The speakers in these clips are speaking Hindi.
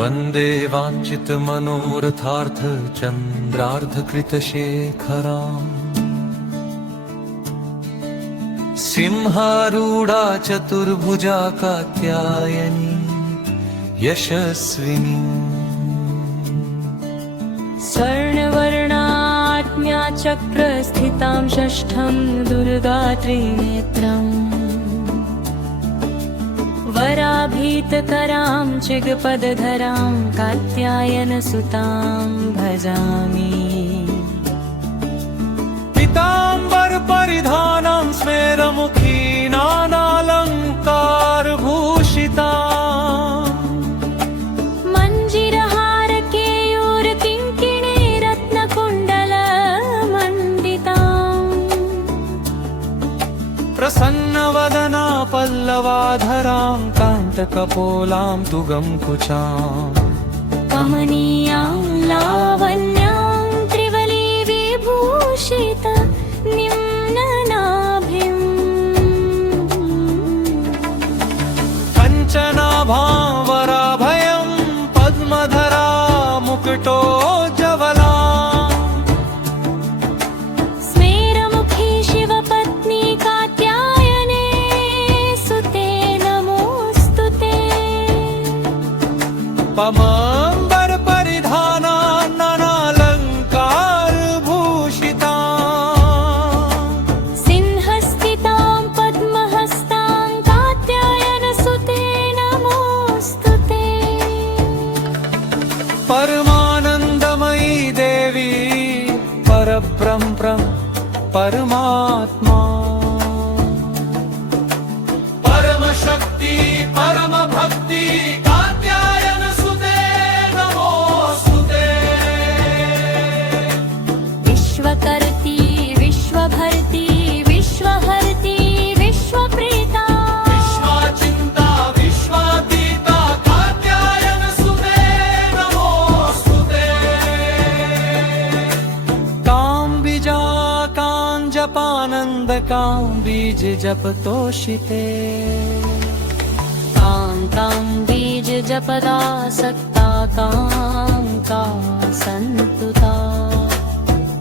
वन्दे वाञ्छितमनोरथार्थ चन्द्रार्धकृतशेखराम् सिंहारूढा चतुर्भुजा कात्यायनी यशस्विनी स्वर्णवर्णात्म्या चक्रस्थितां षष्ठं दुर्गा त्रिनेत्रम् वराभीतकरां चिगपदधरां कात्यायनसुतां भजामि पीताम्बर परिधानं स्मेरमुखी नानालङ्कारभूषिता मञ्जिरहारकेयूरकिङ्किणी रत्नकुण्डलमण्डिताम् प्रसन्नवदना पल्लवाधरां कान्तकपोलां तुगं कुचाम् कमनीयां लावण्यां त्रिवली विभूषित निम्ननाभिम् कञ्चनाभां वराभयं पद्मधरा मुकुटोज्ज्वला स्मेरमुखी शिवपत्नी कात्यायने सुते नमोऽस्तुते पमाम्बर परिधाना नानालङ्कारभूषिता सिंहस्थितां पद्महस्तां कात्यायनसुते नमोऽस्तुते परमानन्दमयी देवी परब्रह्म परमात्मा परमशक्ति परमभक्ति कात्यायनसुते नमोऽस्तुते विश्वकर्त्री विश्वभर्त्री विश्वहर्त्री विश्वप्रीता विश्वाचिन्ता विश्वातीता कात्यायनसुते नमोऽस्तुते काम्बिजा काञ्जपानन्दकां बीजजपतोषिते कां बीज जपदा सक्ता का सन्तुता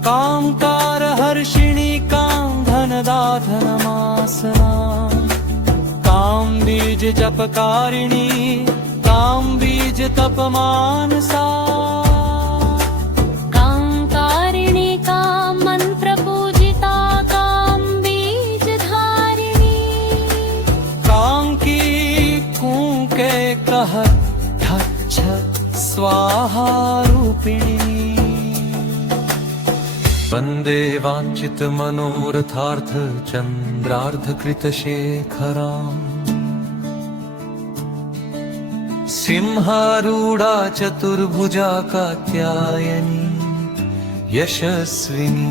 कामकारहर्षिणी कां धनदाधनमासना कां बीज जपकारिणी कां बीज तपमानसा कारिणी कां मन्त्रपूजिता कां बीजधारिणी कां की कूके कह ठच्छ स्वाहा रूपिणी वन्दे वाञ्छितमनोरथार्थ चन्द्रार्धकृतशेखराम् सिंहारूढा चतुर्भुजा कात्यायनी यशस्विनी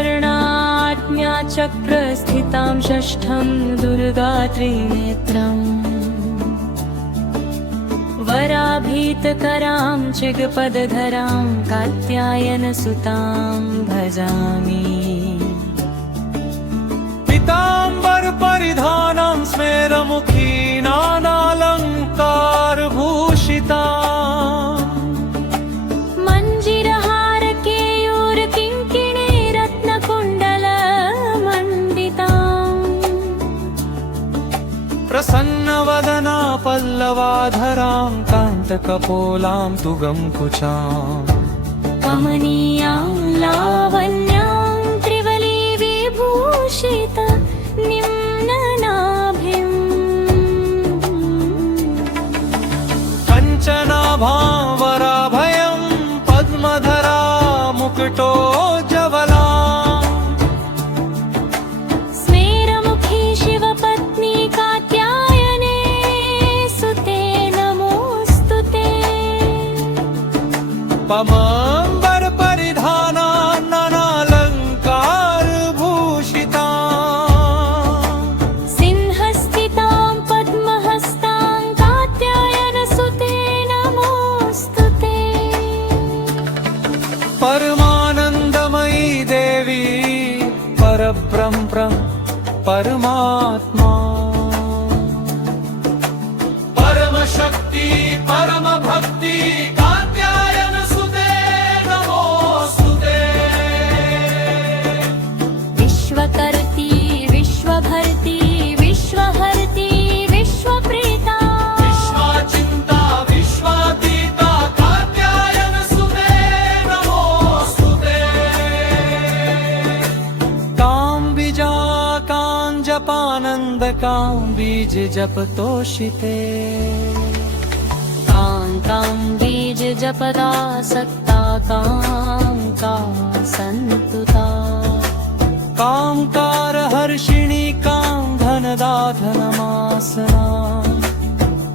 स्वर्णवर्णात्म्या चक्रस्थितां षष्ठं दुर्गा त्रिनेत्रम् वराभीतकरां चिगपदधरां कात्यायनसुतां भजामि पीताम्बर परिधानं स्मेरमुखी नानालङ्कारभूषिता मञ्जिरहारकेयूरकिङ्किणी रत्नकुण्डलमण्डिताम् प्रसन्नवदना पल्लवाधरां कान्तकपोलां तुगं कुचाम् कमनीयां लावण्यां त्रिवली विभूषित निम्ननाभिम् कञ्चनाभां वराभयं पद्मधरा मुकुटोज्ज्वला स्मेरमुखी शिवपत्नी कात्यायने सुते नमोऽस्तुते पमाम्बर परिधाना नानालङ्कारभूषिता सिंहस्थितां पद्महस्तां कात्यायनसुते नमोऽस्तुते परमानन्दमयी देवी परब्रह्म परमात्मा जपानन्दकां बीज जपतोषिते कां बीज जपदा सक्ता का सन्तुता कामकार हर्षिणी कां धनदाधनमासना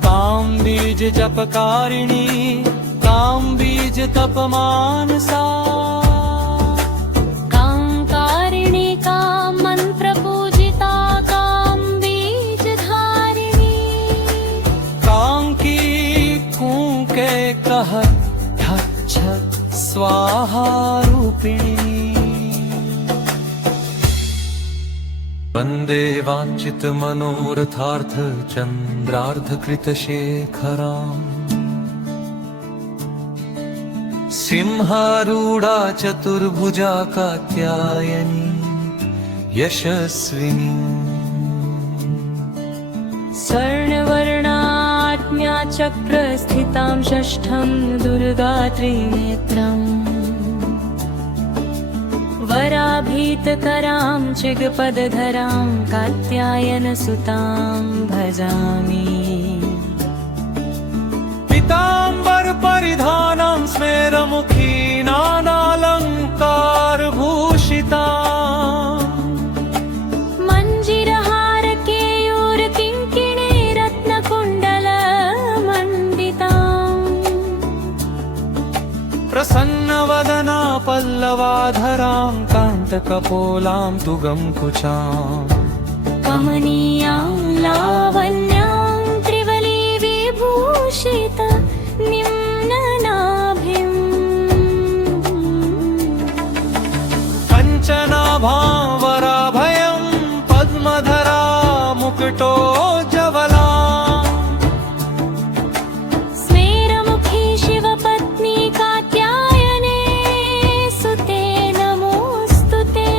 कां बीज जपकारिणी कां बीज तपमानसा कांकारिणी कां मन्त्रपूजिता कां बीजधारिणी कां की कूके कह ढच्छ स्वाहा रूपिणी वन्दे वाञ्छितमनोरथार्थ चन्द्रार्धकृतशेखराम् सिंहारूढा चतुर्भुजा कात्यायनी यशस्विनी स्वर्णवर्णाज्ञा चक्रस्थितां षष्ठं दुर्गा त्रिनेत्रम् वराभीतकरां चिगपदधरां कात्यायनसुतां भजामि पीताम्बर परिधानं स्मेरमुखी नानालङ्कारभूषिता मञ्जिरहार केयूरकिङ्किणी रत्नकुण्डलमण्डिताम् प्रसन्नवदना पल्लवाधरां कान्तकपोलां तुगं कुचाम् कमनीयां लावण्यां त्रिवली विभूषित निम्ननाभिम् कञ्चनाभां वराभयं पद्मधरा मुकुटोज्ज्वला स्मेरमुखी शिवपत्नी कात्यायने सुते नमोऽस्तु ते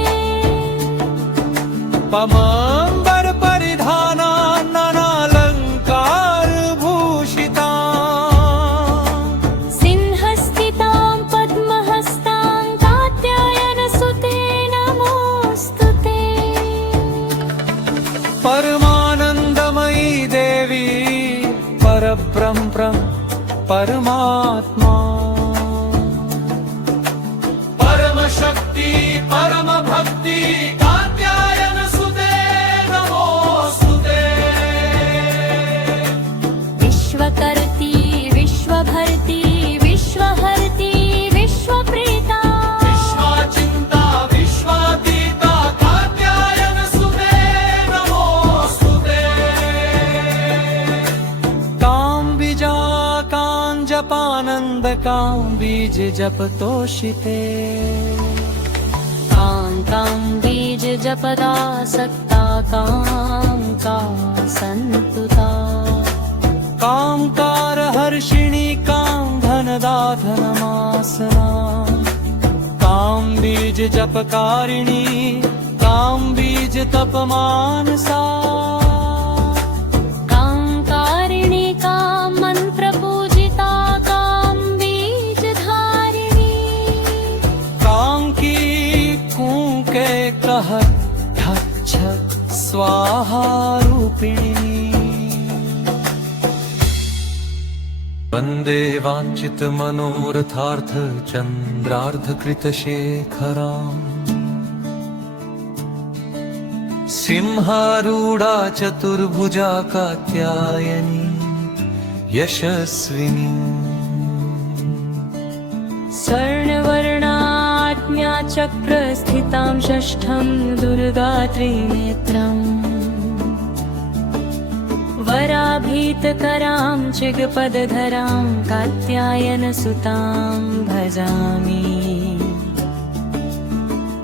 पमाम्बर परिधाना नानालङ्कारभूषिता सिंहस्थितां पद्महस्तां कात्यायनसुते नमोऽस्तु ते परमानन्दमयी देवी परब्रह्म परमात्मा परमशक्ति परमभक्ति कात्यायनसुते नमोऽस्तुते विश्वकर्त्री विश्वभर्त्री विश्वहर्त्री विश्वप्रीता विश्वाचिन्ता विश्वातीता कात्यायनसुते नमोऽस्तुते कां बीजा कां जपानन्दकां बीज जपतोषिते कां बीज जपदा सक्ता का सन्तुता कामकार हर्षिणी कां धनदाधनमासना कां बीज जपकारिणी कां बीज तपमानसा कांकारिणी कां मन्त्रपूजिता कां बीजधारिणी कां की कूके कह ढच्छ स्वाहा रूपिणी वन्दे वाञ्छितमनोरथार्थ चन्द्रार्धकृतशेखराम् सिंहारूढा चतुर्भुजा कात्यायनी यशस्विनी स्वर्णवर्णाज्ञा चक्रस्थितां षष्ठं दुर्गा त्रिनेत्रम् वराभीतकरां चिगपदधरां कात्यायनसुतां भजामि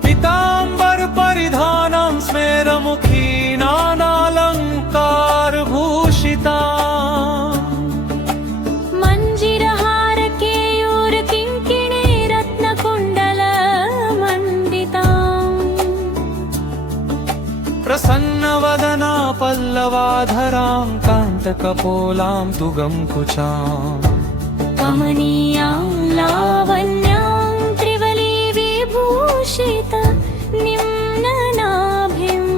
पीताम्बर परिधानं स्मेरमुखी नानालङ्कारभूषिता मञ्जिरहार केयूरकिङ्किणी रत्नकुण्डलमण्डिताम् प्रसन्नवदना पल्लवाधरां कान्तकपोलां तुगं कुचाम् कमनीयां लावण्यां त्रिवली विभूषित निम्ननाभिम्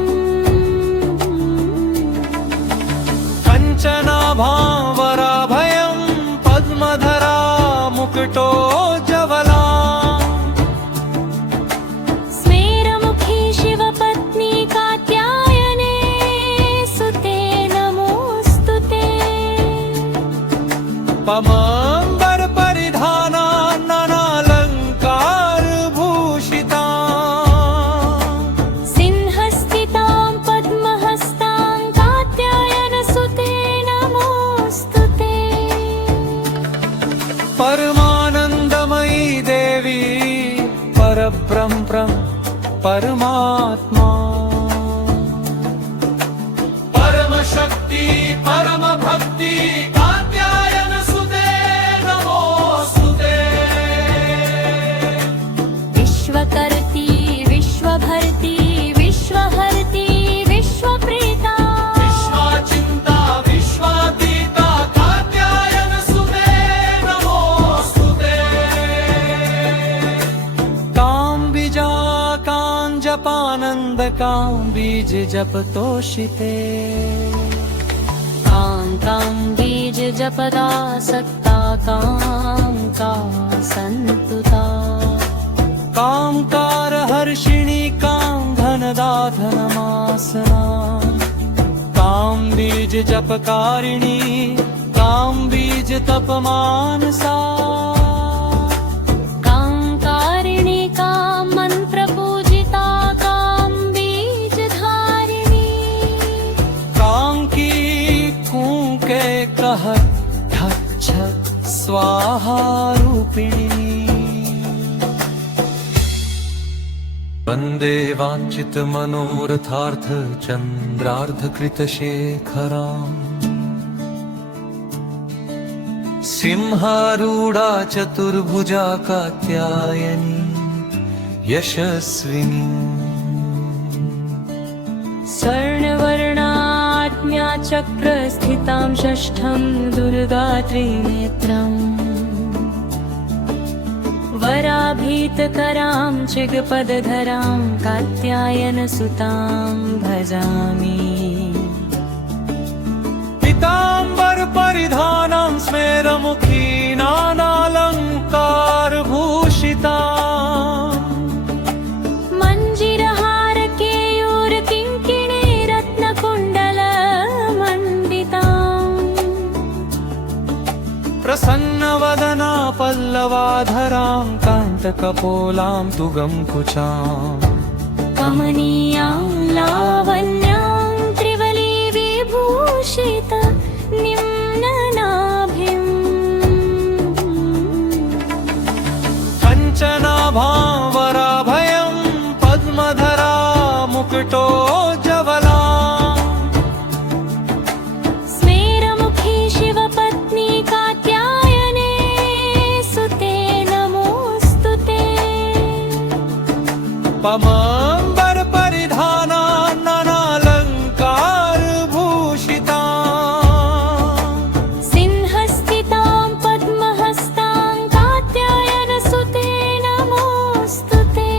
परमात्मा परम शक्ति परम भक्ति कात्यायन सुते नमोस्तुते विश्वकर्ती विश्वभर्ती विश्वहर्ती विश्वप्रेता विश्वाचिन्ता विश्वातीता कात्यायन सुते नमोस्तुते काम बीजा कां जपानंद कां बीज जप तोषिते कां बीज जपदा सक्ता कां का संतुता कामकार हर्षिणी कां धनदा धनमासना कां बीज जपकारिणी कां बीज तपमानसा कांकारिणी कां मंत्रपूजिता कां बीजधारिणी कां की कूके कह ठच्छ स्वाहा रूपिणी वन्दे वाञ्छित मनोरथार्थ चन्द्रार्ध कृत शेखराम् सिंहारूढा चतुर्भुजा कात्यायनी यशस्विनी स्वर्णवर्णाज्ञाचक्रस्थितां षष्ठं दुर्गा त्रिनेत्रम् वराभीतकरां चिगपदधरां कात्यायनसुतां भजामि पीताम्बर परिधानं स्मेरमुखी नानालङ्कार भूषिता मञ्जिरहार केयूर किङ्किणी रत्नकुण्डलमण्डिताम् प्रसन्नवदना पल्लवाधरां कान्तकपोलां तुगं कुचाम् कमनीयां लावण्यां त्रिवली विभूषित निम्ननाभिम् कञ्चनाभां वराभयं पद्मधरा मुकुटोज्ज्वला स्मेरमुखी शिवपत्नी कात्यायने सुते नमोस्तुते पमाम्बर परिधाना नानालङ्कार भूषिता सिंहस्थितां पद्महस्तां कात्यायनसुते नमोस्तुते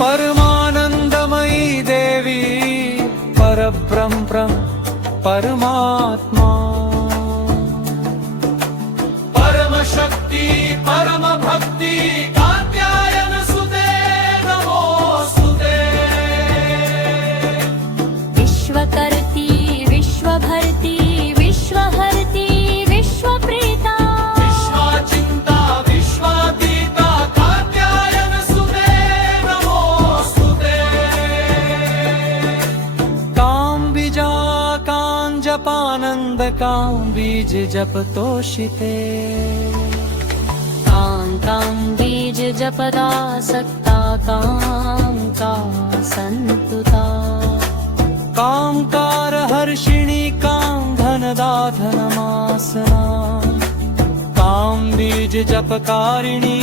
परमानन्दमयी देवी परब्रह्म परमात्मा परम शक्ति परम भक्ति कात्यायन सुते नमोस्तुते विश्वकर्ती विश्वभर्ती विश्वहर्ती विश्वप्रेता विश्वाचिन्ता विश्वातीता कात्यायन सुते नमोस्तुते कां बीजा कां जपानन्द कां बीज जप तोषिते कां बीज जपदा सक्ता कां का संतुता कामकार हर्षिणी कां धनदा धनमासना कां बीज जपकारिणी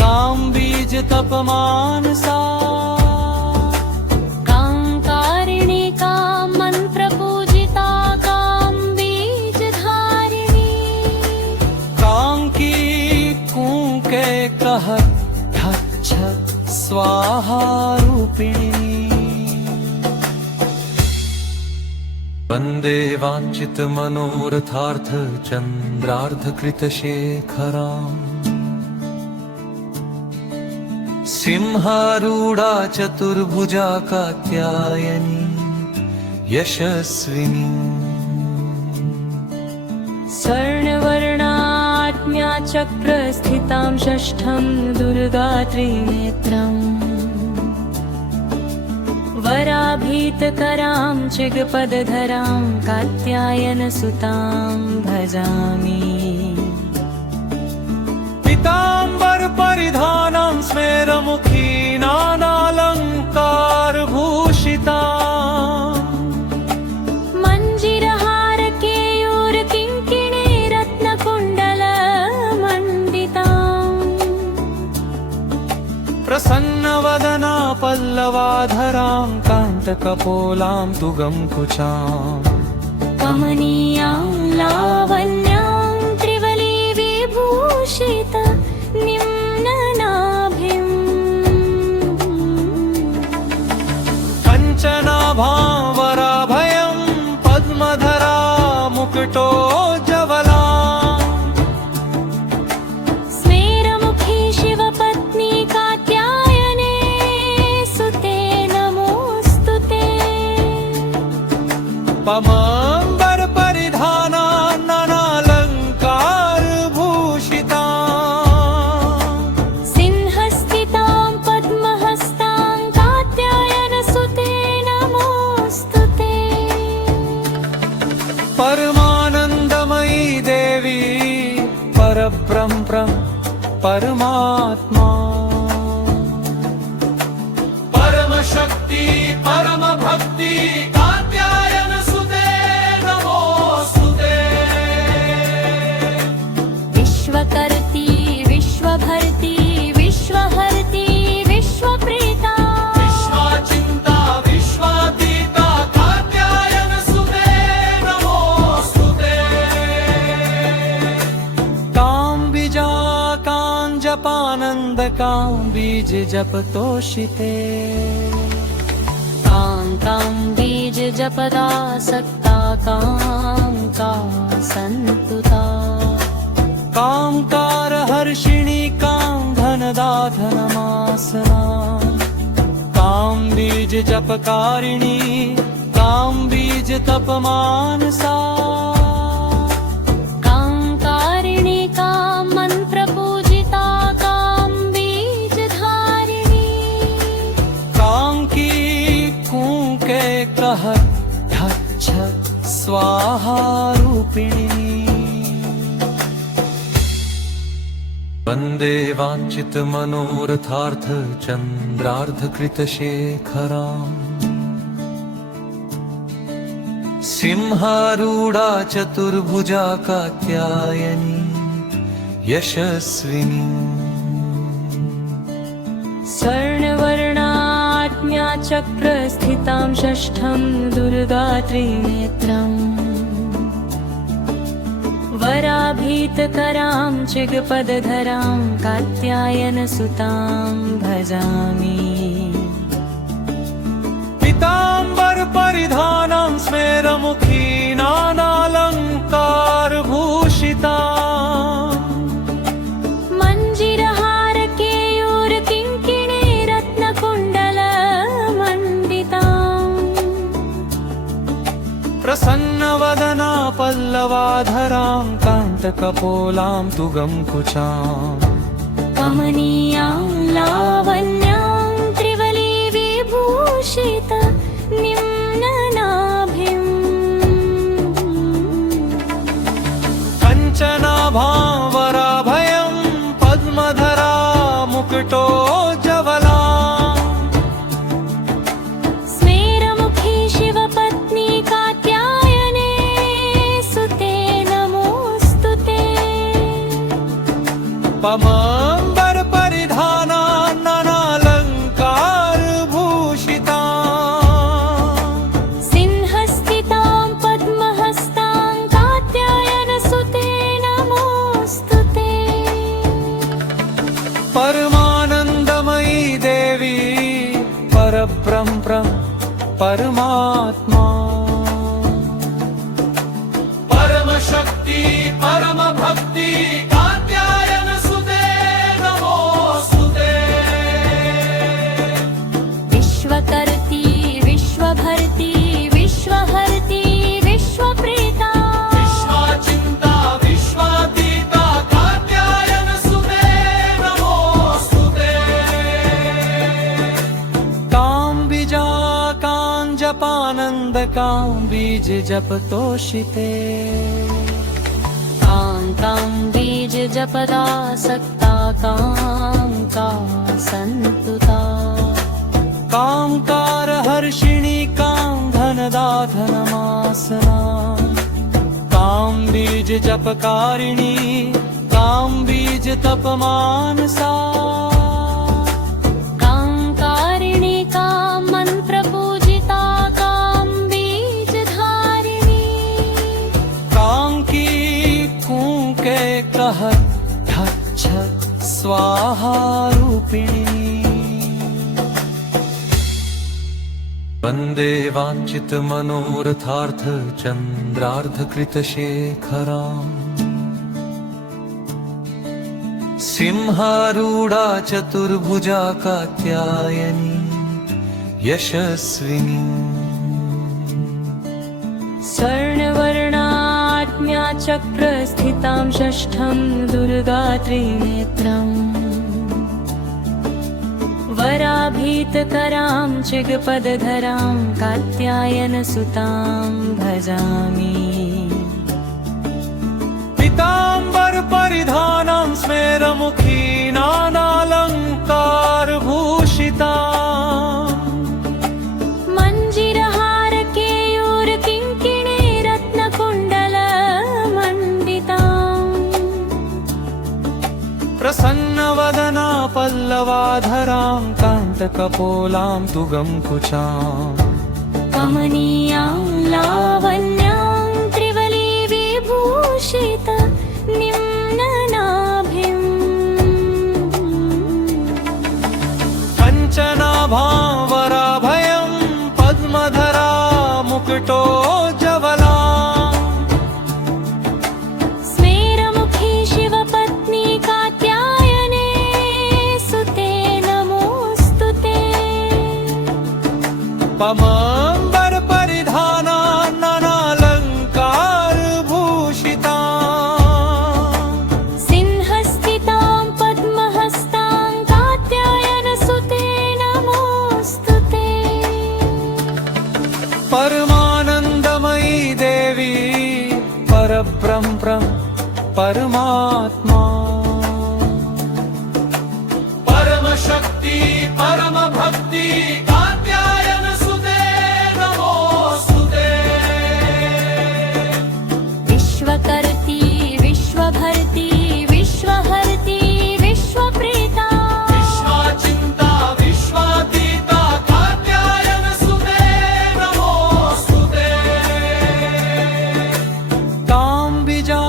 कां बीज तपमानसा कांकारिणी कां मंत्रपूजिता कां बीजधारिणी कां की कूके कह ठच्छ स्वाहा रूपिणी वन्दे वाञ्छित मनोरथार्थ चन्द्रार्ध कृत शेखराम् सिंहारूढा चतुर्भुजा कात्यायनी यशस्विनी स्वर्णवर्णाज्ञाचक्रस्थितां षष्ठं दुर्गा त्रिनेत्रम् वराभीतकरां चिगपदधरां कात्यायनसुतां भजामि पीताम्बर परिधानं स्मेरमुखी नानालङ्कार भूषिता मञ्जिरहार केयूर किङ्किणी रत्नकुण्डल मण्डिता प्रसन्नवदना पल्लवाधरां कान्तकपोलां तुगं कुचाम् कमनीयां लावण्यां त्रिवली विभूषित निम्ननाभिम् कञ्चनाभावराभयं पद्मधरा मुकुटोज्ज्वला स्मेरमुखी शिवपत्नी कात्यायने सुते नमोऽस्तु ते पमाम्बर परिधाना नानालङ्कार भूषिता सिंहस्थितां पद्महस्तां कात्यायनसुते नमोऽस्तु ते परमानन्दमयी देवी परब्रह्म परमात्मा परमशक्ति परमभक्ति कात्यायनसुते नमोऽस्तुते विश्वकर्त्री विश्वभर्त्री विश्वहर्त्री विश्वप्रीता विश्वाचिन्ता विश्वातीता कात्यायनसुते नमोऽस्तुते काम्बिजा काञ्जपानन्दकां बीज जपतोषिते कां बीज जपदा सक्ता का सन्तुता कामकार हर्षिणी कां धनदाधनमासना कां बीज जपकारिणी कां बीज तपमानसा कांकारिणी कां मन्त्रपूजिता कां बीजधारिणी कां की कूके कह ढच्छ स्वाहा रूपिणी वन्दे वाञ्छितमनोरथार्थ चन्द्रार्धकृतशेखराम् सिंहारूढा चतुर्भुजा कात्यायनी यशस्विनी स्वर्णवर्णाज्ञाचक्रस्थितां षष्ठं दुर्गा त्रिनेत्रम् वराभीतकरां चिगपदधरां कात्यायनसुतां भजामि पीताम्बर परिधानं स्मेरमुखी नानालङ्कार भूषिता मञ्जिरहार केयूर किङ्किणी रत्नकुण्डल मण्डिता प्रसन्नवदना पल्लवाधरां कान्तकपोलां तुगं कुचाम् कमनीयां लावण्यां त्रिवली विभूषित निम्ननाभिम् कञ्चनाभावराभयं पद्मधरा मुकुटोज्ज्वला स्मेरमुखी शिवपत्नी कात्यायने सुते नमोऽस्तु ते पमाम्बर परिधाना नानालङ्कार भूषिता सिंहस्थितां पद्महस्तां कात्यायनसुते नमोऽस्तु ते परमानन्दमयी देवी परब्रह्म परमात्मा परमशक्ति परमभक्ति कात्यायनसुते नमोऽस्तुते विश्वकर्त्री विश्वभर्त्री विश्वहर्त्री विश्वप्रीता विश्वाचिन्ता विश्वातीता कात्यायनसुते नमोऽस्तुते काम्बिजा काञ्जपानन्दकां बीज जपतोषिते कां बीज जपदा सक्ता काङ्का सन्तुता कामकार हर्षिणी कां धनदाधनमासना काम बीज जपकारिणी काम बीज तपमानसा काङ्कारिणी कां मन्त्रपूजिता कां बीजधारिणी काम की कूके कह ठच्छ स्वाहा रूपिणी वन्दे वाञ्छित मनोरथार्थ चन्द्रार्ध कृत शेखराम् सिंहारूढा चतुर्भुजा कात्यायनी यशस्विनी स्वर्णवर्णाज्ञाचक्रस्थितां षष्ठं दुर्गा त्रिनेत्रम् वराभीतकरां चिगपदधरां कात्यायनसुतां भजामि पीताम्बर परिधानं स्मेरमुखी नानालङ्कार भूषिता मञ्जिरहार केयूरकिङ्किणी रत्नकुण्डलमण्डिताम् प्रसन्नवदना पल्लवाधरां कान्तकपोलां तुगं कुचाम् कमनीयां लावण्यां त्रिवली विभूषित निम्ननाभिम् पञ्चनाभां वराभयं पद्मधरा मुकुटोज्ज्वला स्मेरमुखी शिवपत्नी कात्यायने सुते नमोऽस्तु ते पमाम्बर परिधाना नानालङ्कार भूषिता सिंहस्थितां पद्महस्तां कात्यायनसुते नमोऽस्तु ते परमानन्दमयी देवी परब्रह्म परमात्मा परमशक्ति परमभक्ति कात्यायन सुते नमोस्तुते विश्वकर्त्री विश्वभर्त्री विश्वहर्त्री विश्वप्रीता विश्वाचिन्ता विश्वातीता कात्यायन सुते नमोस्तुते कां बीजा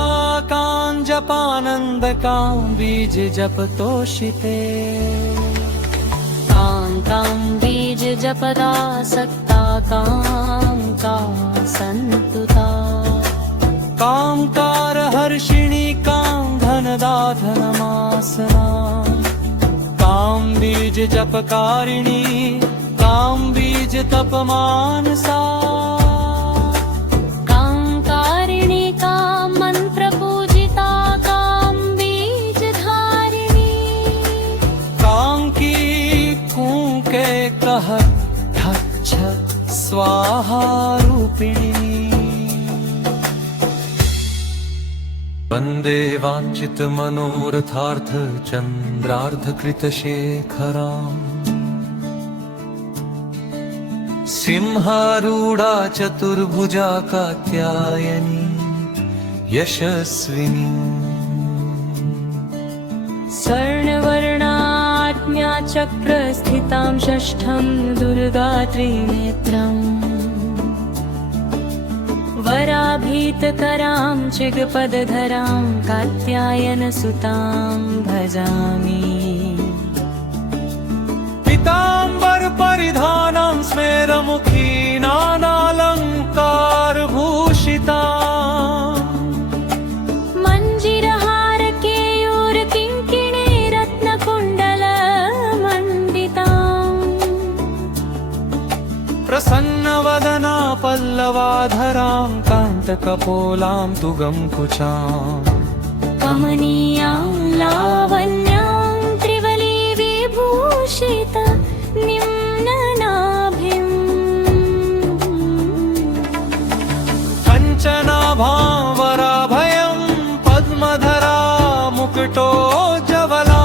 कां जपानन्द कां बीज जपतोषिते कां बीज जपदासक्ता काङ्का सन्तुता कामकार हर्षिणी कां धनदाधनमासना काम बीज जपकारिणी काम बीज तपमानसा काङ्कारिणी कां मन्त्रपूजिता कां बीजधारिणी कां की कूके कह ठच्छ स्वाहा रूपिणी वन्दे वाञ्छित मनोरथार्थ चन्द्रार्ध कृत शेखराम् सिंहारूढा चतुर्भुजा कात्यायनी यशस्विनी स्वर्णवर्णाज्ञाचक्रस्थितां षष्ठं दुर्गा त्रिनेत्रम् वराभीतकरां चिगपदधरां कात्यायनसुतां भजामि पीताम्बर परिधानं स्मेरमुखी नानालङ्कार भूषिता मञ्जिरहार केयूरकिङ्किणी रत्नकुण्डलमण्डिताम् प्रसन्नवदना पल्लवाधरां कान्तकपोलां तुगं कुचाम् कमनीयां लावण्यां त्रिवली विभूषित निम्ननाभिम् पञ्चनाभां वराभयं पद्मधरा मुकुटोज्ज्वला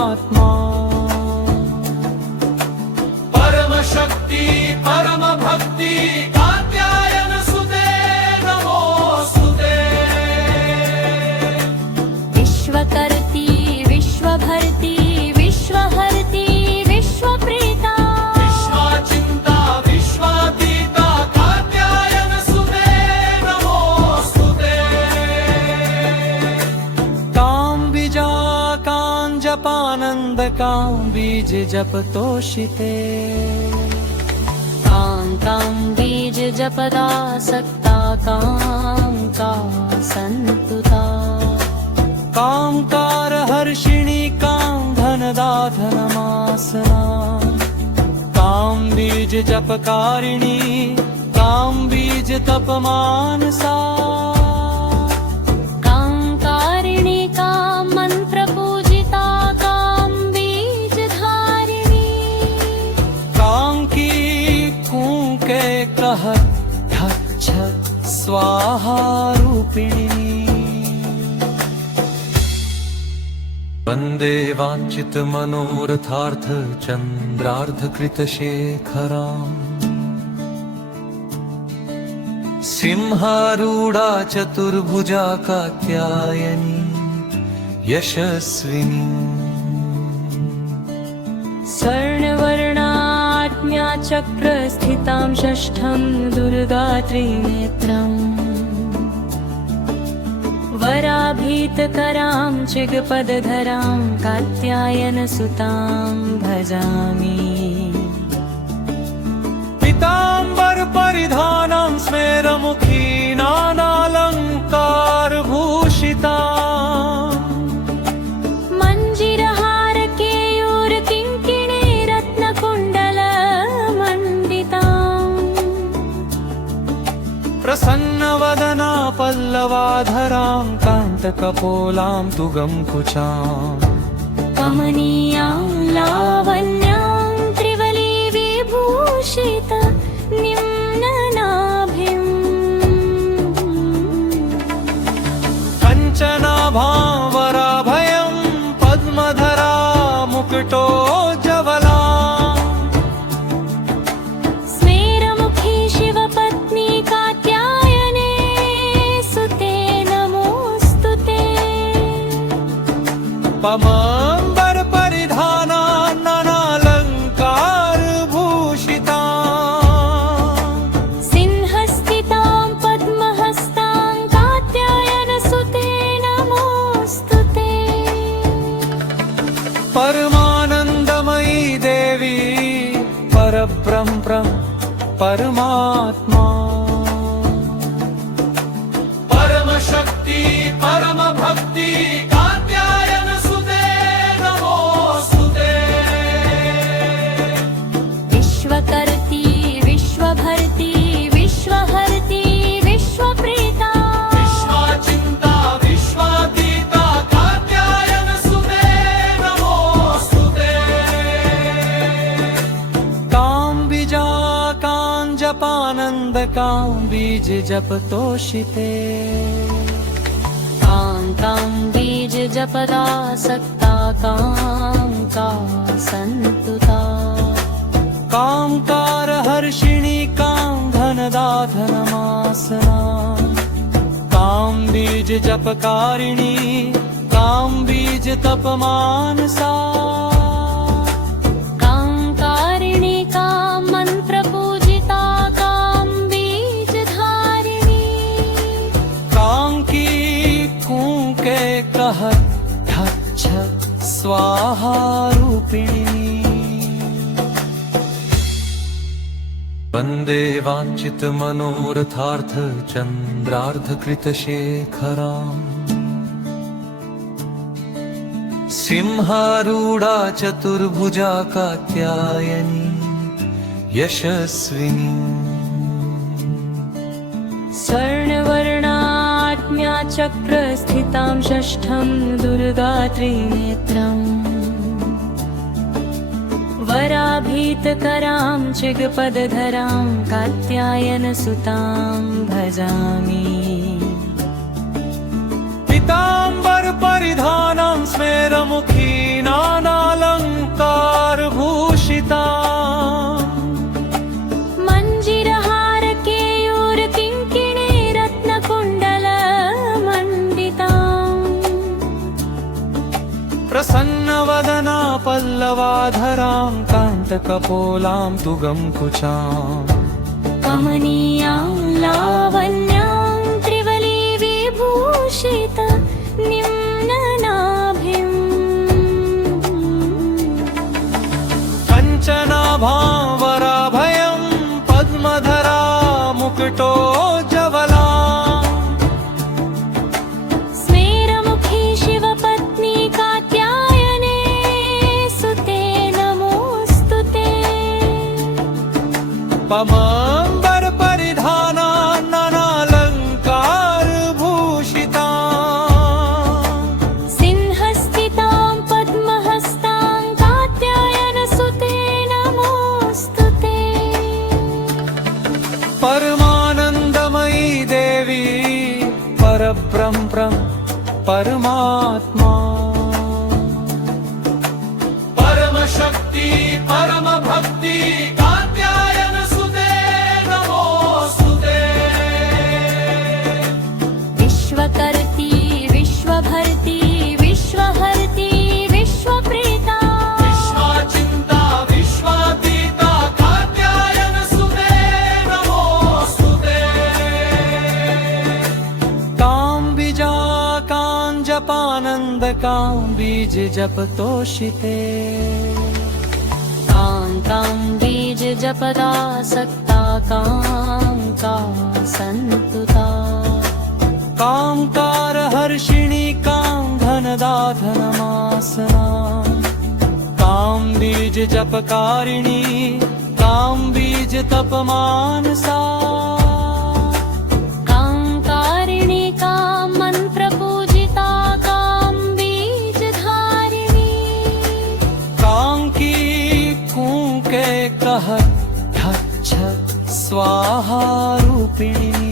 परमात्मा परमशक्ति परम भक्ति कात्यायन सुते नमोस्तुते विश्वकर्ती विश्वभर्ती विश्वहर्ती विश्वप्रेता विश्वाचिन्ता विश्वातीता कात्यायन सुते नमोस्तुते कां बीजा कां जपानंद कां बीज जप तोषिते कां बीज जपदा सक्ता कां का संतुता कामकार हर्षिणी कां धनदा धनमासना कां बीज जपकारिणी कां बीज तपमानसा कांकारिणी कां मंत्रपूजिता कां बीजधारिणी कां की कूके कह ठच्छ स्वाहा रूपिणी वन्दे वाञ्छित मनोरथार्थ चन्द्रार्थ कृत शेखराम् सिंहारूढा चतुर्भुजा कात्यायनी यशस्विनी स्वर्णवर्णाढ्या चक्रस्थितां षष्ठं दुर्गा त्रिनेत्रम् वराभीतकरां चिगपदधरां कात्यायनसुतां भजामि पीताम्बर परिधानं स्मेरमुखी नानालङ्कार भूषिता मञ्जिरहार केयूर किङ्किणी रत्नकुण्डलमण्डिताम् प्रसन्नवदना पल्लवाधरां कान्तकपोलां तुगं कुचाम् कमनीयां लावण्यां त्रिवली विभूषित निम्ननाभिम् कञ्चनाभां वराभयं पद्मधरा मुकुटोज्ज्वला स्मेरमुखी शिवपत्नी कात्यायने सुते नमोस्तुते पमाम्बर परिधाना नानालङ्कार भूषिता सिंहस्थितां पद्महस्तां कात्यायनसुते नमोस्तुते परमानन्दमयी देवी परब्रह्म परमात्मा परमशक्ति परम भक्ति कात्यायन सुते नमोस्तुते विश्वकर्ती विश्वभर्ती विश्वहर्ती विश्वप्रेता विश्वाचिन्ता विश्वातीता कात्यायन सुते नमोस्तुते कां बीजा कां जपानंद कां बीज जप तोषिते कां बीज जपदा सक्ता कां का संतुता कामकार हर्षिणी कां धनदा धनमासना कां बीज जपकारिणी कां बीज तपमानसा कांकारिणी कां मंत्रपूजिता कां बीजधारिणी कां की कूके कह ठच्छ स्वाहा रूपिणी वन्दे वाञ्छित मनोरथार्थ चन्द्रार्थ कृत शेखराम् सिंहारूढा चतुर्भुजा कात्यायनी यशस्विनी स्वर्णवर्णाढ्या चक्रस्थितां षष्ठं दुर्गा त्रिनेत्रम् वराभीतकरां चिगपदधरां कात्यायनसुतां भजामि पीतांबर परिधानं स्मेरमुखी नानालंकार भूषिता मञ्जिरहार केयूर किङ्किणी रत्नकुण्डल मण्डिता प्रसन्नवदना पल्लवाधरां कान्तकपोलां तुगं कुचाम् कमनीयां लावण्यां त्रिवली विभूषित निम्ननाभिम् कञ्चनाभां वराभयं पद्मधरा मुकुटोज्ज्वला स्मेरमुखी शिवपत्नी कात्यायने सुते नमोऽस्तु ते पमाम्बर परिधाना नानालंकार भूषिता सिंहस्थितां पद्महस्तां कात्यायनसुते नमोऽस्तु ते परमानन्दमयी देवी परब्रह्म परमात्मा परमशक्ति परमभक्ति कात्यायन सुते नमोस्तुते विश्वकर्त्री विश्वभर्त्री विश्वहर्त्री विश्वप्रीता विश्वाचिन्ता विश्वातीता कात्यायन सुते नमोस्तुते काम्बिजा काञ्जपानन्दकां बीज जपतोषिते कां बीज जपदा सक्ता कां सन्तुता कामकार हर्षिणी कां धनदाधनमासना कां बीज जपकारिणी कां बीज तपमानसा कांकारिणी कां मन्त्रपूजिता कां बीजधारिणी कां की कूके कह ठच्छ स्वाहा रूपिणी